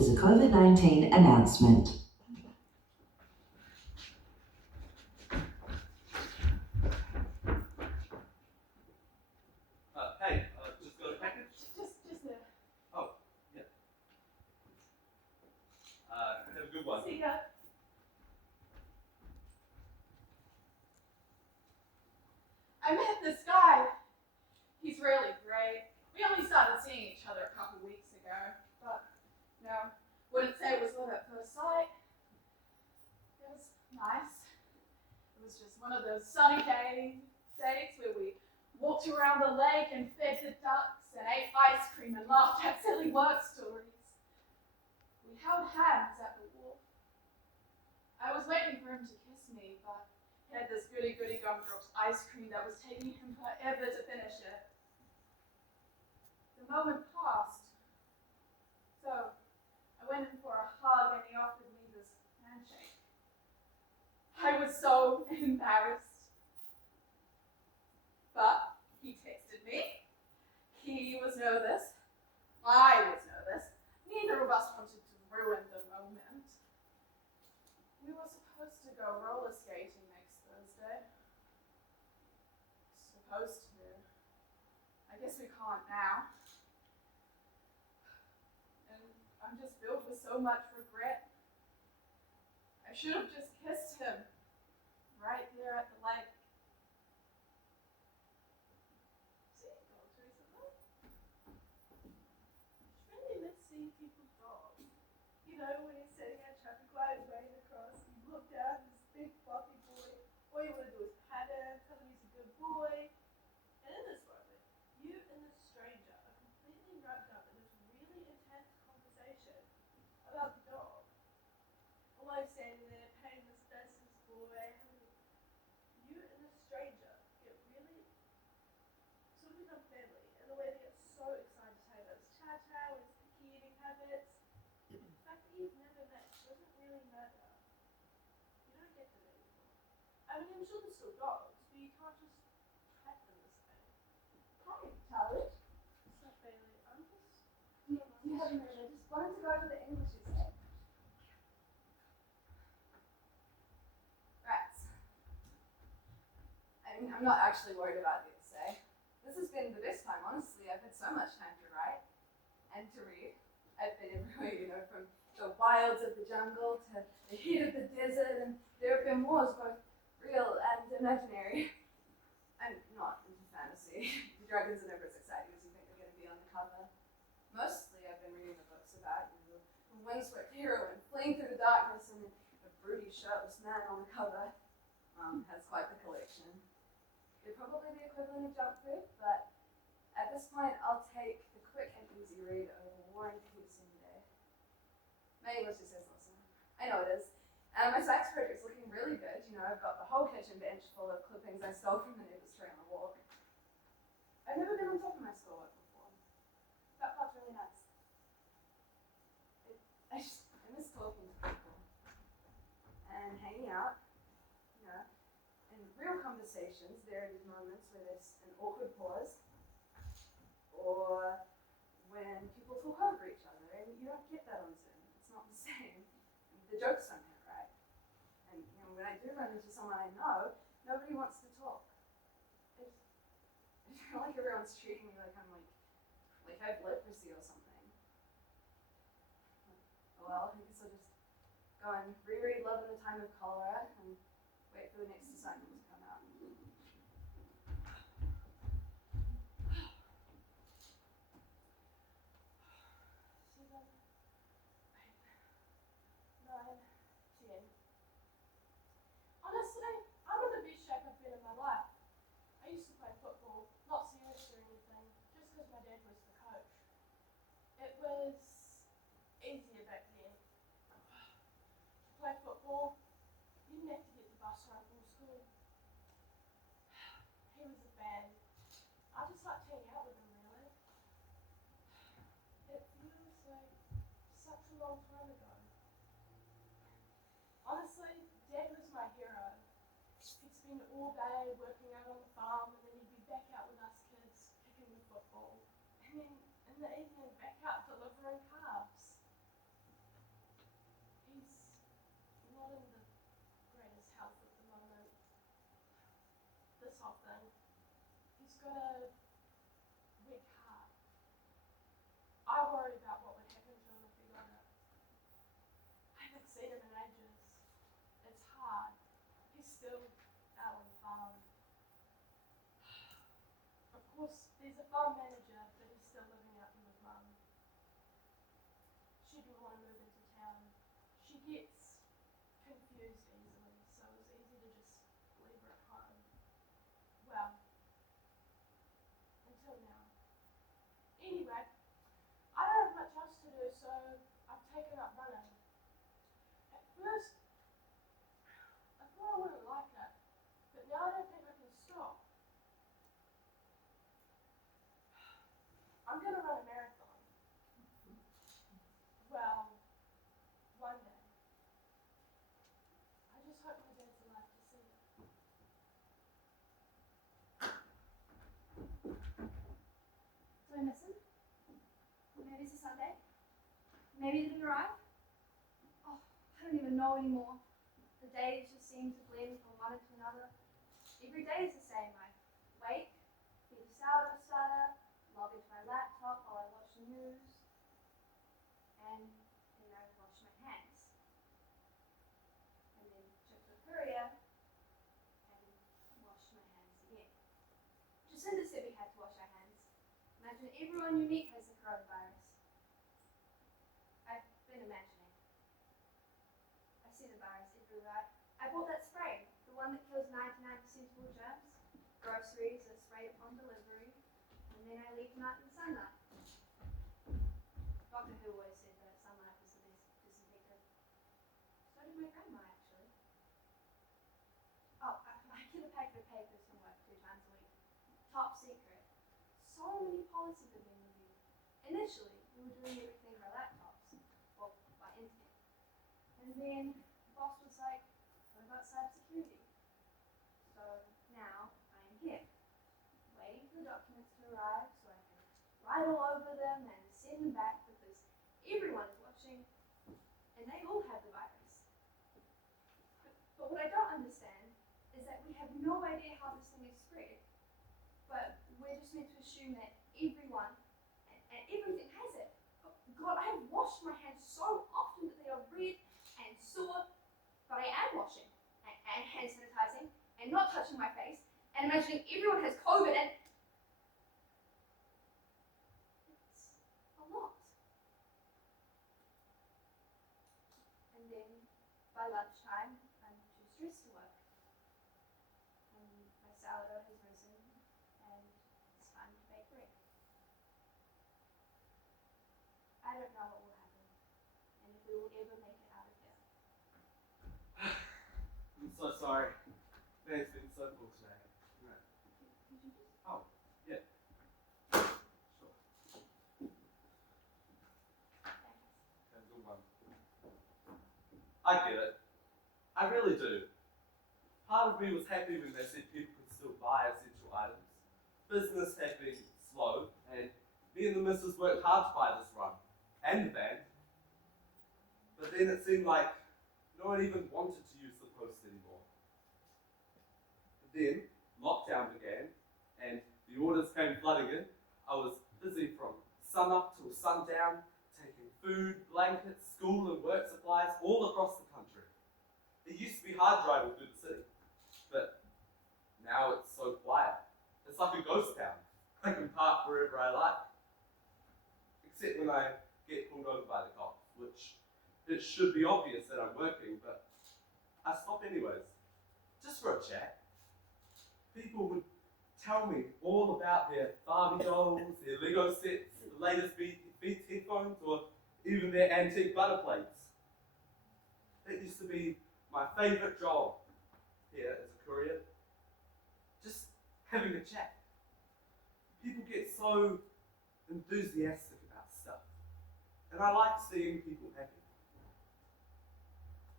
is a COVID-19 announcement. Hey, just got a package? Just there. Oh, yeah. Have a good one. See ya. I met this guy. He's really great. We only started seeing each other a couple weeks ago, but no, wouldn't say it was love at first sight. It was nice. It was just one of those sunny days where we walked around the lake and fed the ducks and ate ice cream and laughed at silly work stories. We held hands at the wharf. I was waiting for him to kiss me, but he had this goody gumdrops ice cream that was taking him forever to finish it. The moment passed, so I went in for a hug and he offered me this handshake. I was so embarrassed. But he texted me. He was nervous. I was nervous. Neither of us wanted to ruin the moment. We were supposed to go roller skating next Thursday. Supposed to. I guess we can't now. And I'm just filled with so much regret. I should have just kissed him right there at the lake. See dogs recently? It's really miss seeing people's dogs. You know, when he's sitting at traffic light waiting across, you look down, this big fluffy boy, all you want to do is pat him, tell him he's a good boy. And in this moment, you and this stranger are completely wrapped up in this really intense conversation about the dog. Although standing there, paying this boy, you and this stranger get really sort of become family in a way that gets so excited to tell you about his chow and his picky eating habits. The fact that you've never met doesn't really matter. You don't get that anymore. I mean, I'm sure there's still dogs, but you can't just pet them the same. Hi, Charlie. What's up, Bailey? I'm just... You haven't heard. I just wanted to go over the English essay. Rats. I mean, I'm not actually worried about the essay. This has been the best time, honestly. I've had so much time to write and to read. I've been everywhere, you know, from the wilds of the jungle to the heat of the desert, and there have been wars, both real and imaginary. I'm not into fantasy. The dragons are never as exciting as you think they're going to be on the cover. Mostly I've been reading the books about, you know, the windswept heroine fleeing through the darkness and a broody shirtless man on the cover. Has quite the collection. They're probably the equivalent of junk food, but at this point I'll take the quick and easy read over War and Peace in a day. My English just says listen. I know it is. And my science project's looking really good. You know, I've got the whole kitchen bench full of clippings I stole from the neighbor's tree on the walk. I've never been on top of my schoolwork before. That part's really nice. I miss talking to people and hanging out, you know, in real conversations. There are these moments where there's an awkward pause, or when people talk over each other, and you don't get that on Zoom. It's not the same. The jokes don't hit right. And you know, when I do run into someone I know, nobody wants to talk. I feel like everyone's treating me like I'm like I have leprosy or something. Well, I guess I'll just go and reread Love in the Time of Cholera and wait for the next assignment to come out. Honestly, I'm in the best shape I've been in my life. I used to play football, not seriously or anything, just because my dad was the coach. It was easier back then. To play football, you didn't have to get the bus ride from school. He was a fan. I just liked hanging out with him, really. It feels like such a long time ago. Honestly, Dad was my hero. He'd spend all day working out on the farm, and then he'd be back out with us kids, kicking the football. And then in the evening, back out delivering calves. got a weak heart. I worried about what would happen to him if he got it. I haven't seen him in ages. It's hard. He's still out on the farm. Of course, there's a farm manager, but he's still living out with his mum. She didn't want to move into town. She gets confused easily, so it was easy to just leave her at home. Well, until now. Anyway, I don't have much else to do, so I've taken up running. At first, I thought I wouldn't like it, but now I don't think I can stop. I'm gonna run a marathon. Well, one day. I just hope my dad's alive to see it. Do I miss him? Maybe it's a Sunday. Maybe he didn't arrive. Oh, I don't even know anymore. The days just seem to blend from one into another. Every day is the same. I wake, get a sourdough starter, log into my laptop while I watch the news, and then I wash my hands. And then check the courier, and wash my hands again. Jacinda said we had to wash our hands. Imagine everyone you meet has the coronavirus. I've been imagining. I see the virus everywhere. I bought that spray, the one that kills 99% of all germs. Groceries are sprayed upon delivery, and then I leave them out in the sunlight. Doctor Who always said that sunlight was the best disinfectant. So did my grandma, actually. Oh, I get a packet of papers from work 2 times a week. Top secret. So many policies have been reviewed. Initially, we were doing everything by laptops, well, by internet. And then the boss was like, what about cybersecurity? So now I am here, waiting for the documents to arrive so I can write all over them and send them back because everyone is watching and they all have the virus. But what I don't understand is that we have no idea how this thing is spread, but we're just meant to assume that everyone and everything has it. God, I have washed my hands so often that they are red and sore, but I am washing and hand sanitizing and not touching my face and imagining everyone has COVID and it's a lot. And then by lunchtime, I'm too stressed to work. And my sourdough has risen and it's time to bake bread. I don't know what will happen and if we will ever make it out of here. I'm so sorry. Today's been so full today. No. Could you just Oh, yeah. Sure. Have a good one. I get it. I really do. Part of me was happy when they said people could still buy essential items. Business had been slow, and me and the missus worked hard to buy this run, and the van. But then it seemed like no one even wanted to use the post anymore. But then lockdown began, and the orders came flooding in. I was busy from sun up till sundown, taking food, blankets, school and work supplies all across the country. It used to be hard driving through the city, but now it's so quiet. It's like a ghost town. I can park wherever I like. Except when I get pulled over by the cops, which it should be obvious that I'm working, but I stop anyways, just for a chat. People would tell me all about their Barbie dolls, their Lego sets, the latest Beats headphones, or even their antique butter plates. It used to be my favourite job here as a courier, just having a chat. People get so enthusiastic about stuff, and I like seeing people happy.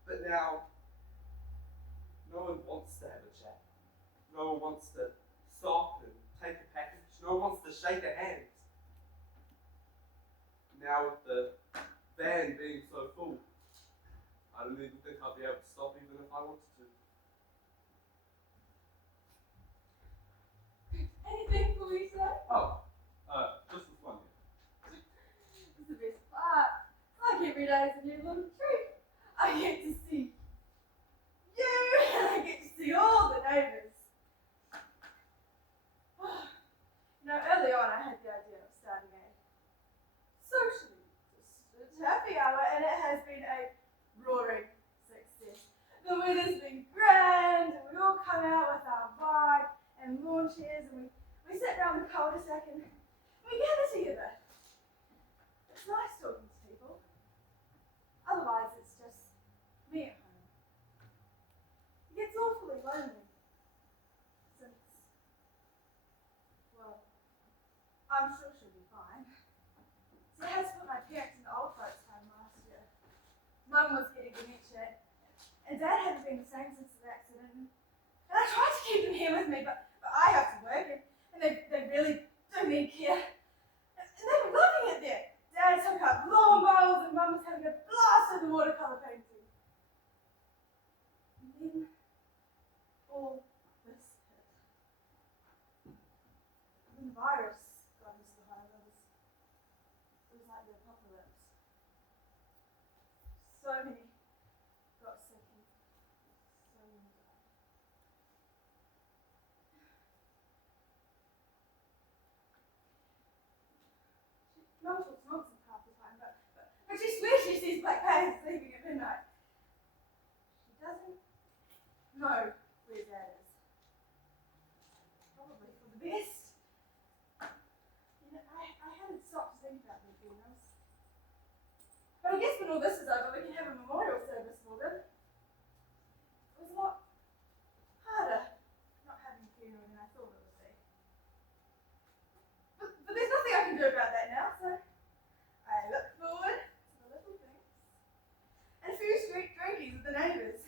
But now, no one wants to have a chat. No one wants to stop and take a package. No one wants to shake a hand. Now with the van being so full, I don't even think I'll be able to stop even if I wanted to. Hey, Anything for me, sir? Oh, just this one here. It's the best part. Like every day is a new little treat. I get to see you, and I get to see all the neighbours. Early on I had the idea of starting a socially distant happy hour, and it has been a roaring success. The weather's been grand, and we all come out with our vibe and lawn chairs, and we sit down the cul-de-sac and we gather together. It's nice talking to people. Otherwise, it's just me at home. It gets awfully lonely. Since, well, I'm sure she'll be fine. So I had to put my parents in the old folks' home last year. Mum was getting dementia, and Dad hadn't been the same since the accident. And I tried to keep them here with me, but I have to work, and they really do need care. And they were loving it there. Dad took up lawn bowls, and Mum was having a blast with the watercolour painting. And then all this hit. When the virus got into the home, it was like the apocalypse. So many got sick and so many died. Mum talks nonsense half the time, but she swears she sees black bags sleeping at midnight. She doesn't know where Dad is. Probably for the best. I hadn't stopped to think about their funerals. But I guess when all this is over, we can have a memorial service for them. It was a lot harder not having a funeral than I thought it would be. But there's nothing I can do about that now, so I look forward to the little things and a few sweet drinkies with the neighbours.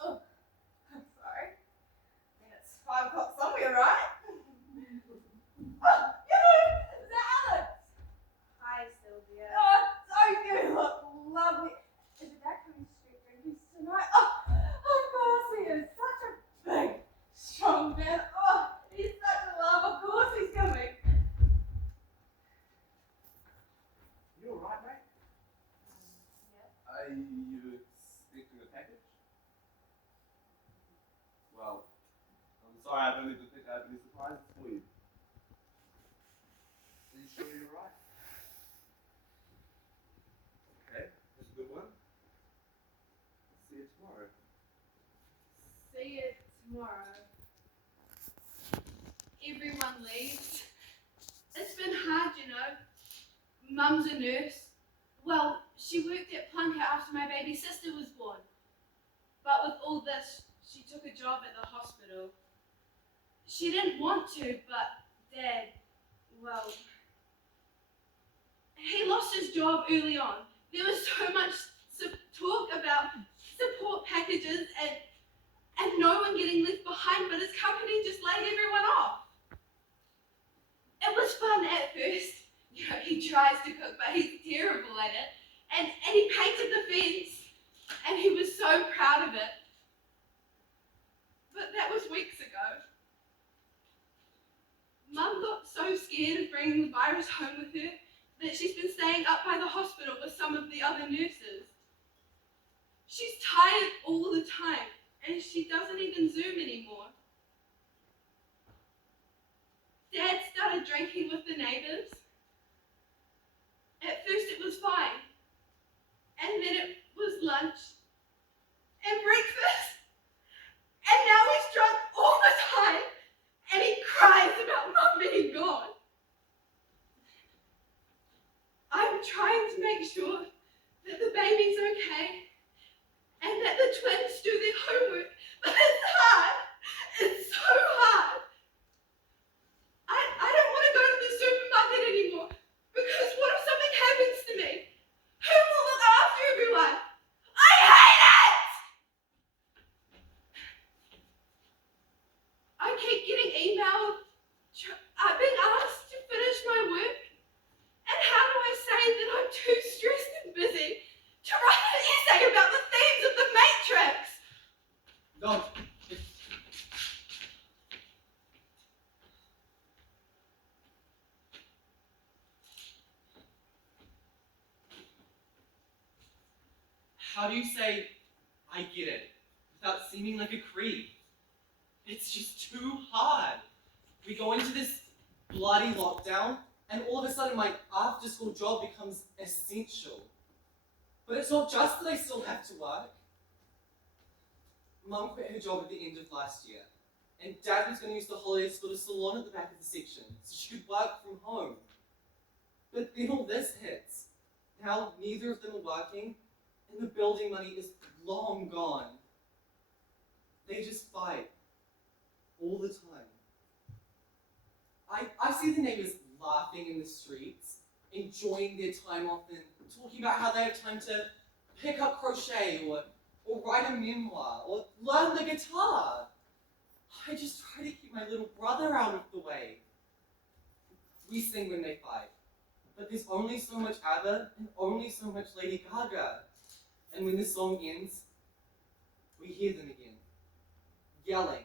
Oh, I'm sorry. I mean, it's 5 o'clock somewhere, right? Oh, yoo-hoo! Is that Alex? Hi, Sylvia. Oh, so you look lovely. Is your dad coming to street drinkies tonight? Oh, of course he is. Such a big, strong man. Oh, he's such a love. Of course he's coming. You alright, mate? Yeah. Are you expecting a package? Well, I'm sorry, I don't even think I have any surprises for you. Are you sure you're right? Okay, that's a good one. See you tomorrow. See you tomorrow. Everyone leaves. It's been hard, you know. Mum's a nurse. Well, she worked at Plunket after my baby sister was born. But with all this, she took a job at the hospital. She didn't want to, but Dad, well, he lost his job early on. There was so much talk about support packages and no one getting left behind, but his company just laid everyone off. It was fun at first. You know, he tries to cook, but he's terrible at it. And he painted the fence, and he was so proud of it. But that was weeks ago. Mum got so scared of bringing the virus home with her that she's been staying up by the hospital with some of the other nurses. She's tired all the time, and she doesn't even Zoom anymore. Dad started drinking with the neighbours. At first it was fine, and then it was lunch and breakfast, and now he's drunk all the time, and he cries about Mum being gone. I'm trying to make sure that the baby's okay, and that the twins do their homework, but it's hard. It's so hard. I don't want to go to the supermarket anymore, because what if something happens to me? Who will look after everyone? I hate it! I keep getting emails, being asked to finish my work, and how do I say that I'm too stressed and busy to write an essay about the themes of the Matrix? Don't. how do you say, I get it, without seeming like a creep? It's just too hard. We go into this bloody lockdown, and all of a sudden my after-school job becomes essential. But it's not just that I still have to work. Mum quit her job at the end of last year, and Dad was going to use the holidays to build a salon at the back of the section so she could work from home. But then all this hits. Now neither of them are working, and the building money is long gone. They just fight all the time. I see the neighbors laughing in the streets, enjoying their time off and talking about how they have time to pick up crochet or write a memoir or learn the guitar. I just try to keep my little brother out of the way. We sing when they fight, but there's only so much ABBA and only so much Lady Gaga. And when the song ends, we hear them again, yelling.